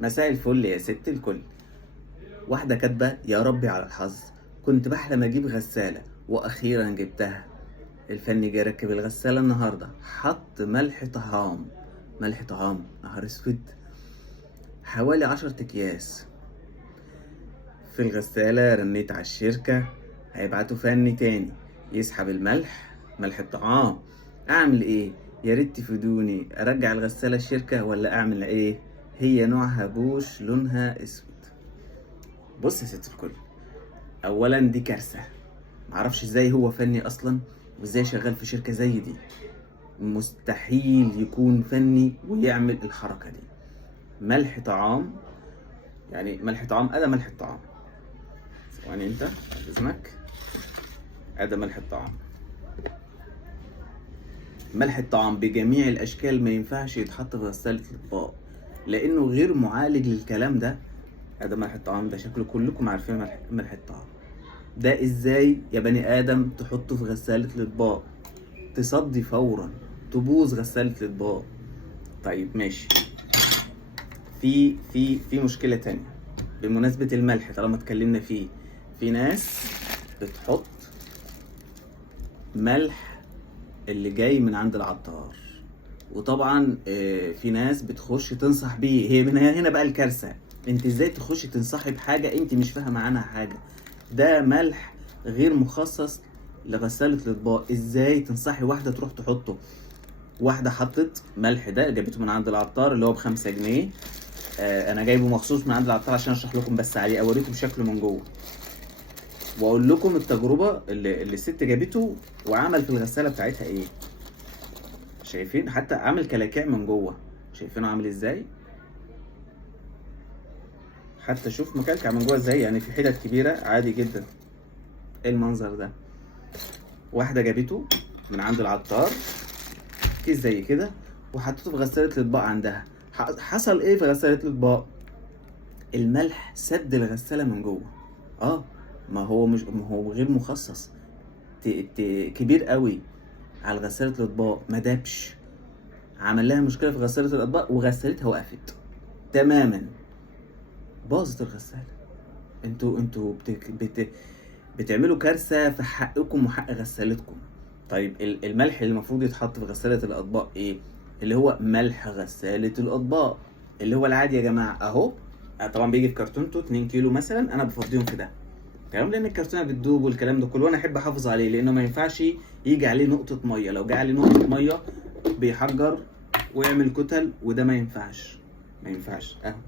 مساء الفل يا ست الكل. واحدة كاتبة: يا ربي على الحظ، كنت بحلم أجيب غسالة وأخيرا جبتها. الفني جه ركب الغسالة النهاردة، حط ملح طعام. ملح طعام، نهار اسود، حوالي 10 أكياس في الغسالة. رنيت على الشركة، هيبعتوا فني تاني يسحب ملح الطعام. أعمل إيه؟ يا ريت تفيدوني، أرجع الغسالة الشركة ولا أعمل إيه؟ هي نوعها بوش، لونها أسود. بص يا ست الكل، اولا دي كارثه. معرفش ازاي هو فني اصلا، وازاي شغال في شركه زي دي. مستحيل يكون فني ويعمل الحركه دي. ملح طعام، يعني ملح طعام، ادي ملح الطعام. ثواني انت بعد اذنك، ادي ملح الطعام. ملح الطعام بجميع الاشكال ما ينفعش يتحط في غساله الاطباق، لانه غير معالج للكلام ده. ادي ملح الطعام، ده شكله كلكم عارفين ملح الطعام. ده ازاي يا بني ادم تحطه في غسالة الاطباق؟ تصدي فورا، تبوظ غسالة الاطباق. طيب ماشي. في مشكلة تانية بمناسبة الملح طالما اتكلمنا فيه. في ناس بتحط ملح اللي جاي من عند العطار، وطبعا في ناس بتخش تنصح بيه. هي من هنا بقى الكارثة. انت ازاي تخش تنصحي بحاجة انت مش فاهمة عنها حاجة؟ ده ملح غير مخصص لغسالة الاطباق. ازاي تنصحي واحدة تروح تحطه؟ واحدة حطت ملح ده جابته من عند العطار اللي هو ب5 جنيه. انا جايبه مخصوص من عند العطار عشان اشرح لكم بس عليه، اوريكم شكله من جوه، واقول لكم التجربة اللي الست جابته وعمل في الغسالة بتاعتها ايه. شايفين حتى عامل كلاكيع من جوه؟ شايفينه عامل ازاي؟ حتى شوف مكلكع من جوه ازاي، يعني في حتت كبيرة عادي جدا. ايه المنظر ده؟ واحدة جابته من عند العطار كيس زي كده، وحطيته في غسالة الاطباق عندها. حصل ايه في غسالة الاطباق؟ الملح سد الغسالة من جوه. ما هو مش، ما هو غير مخصص. كبير قوي على غسالة الاطباق، ما دابش. عمل لها مشكلة في غسالة الاطباق وغسالتها وقفت تماما، باظت الغسالة. انتوا بتعملوا كارثة في حقكم وحق غسالتكم. طيب الملح اللي المفروض يتحط في غسالة الأطباق إيه؟ اللي هو ملح غسالة الأطباق، اللي هو العادي يا جماعة أهو. طبعا بيجي في كرتونته 2 كيلو مثلا، أنا بفضيهم في ده تمام، لأن الكرتونة بتدوب والكلام ده كله، وأنا أحب أحافظ عليه لأنه ما ينفعش يجي عليه نقطة مية. لو جه عليه نقطة مية بيحجر ويعمل كتل، وده ما ينفعش. ما ينفعش أهو.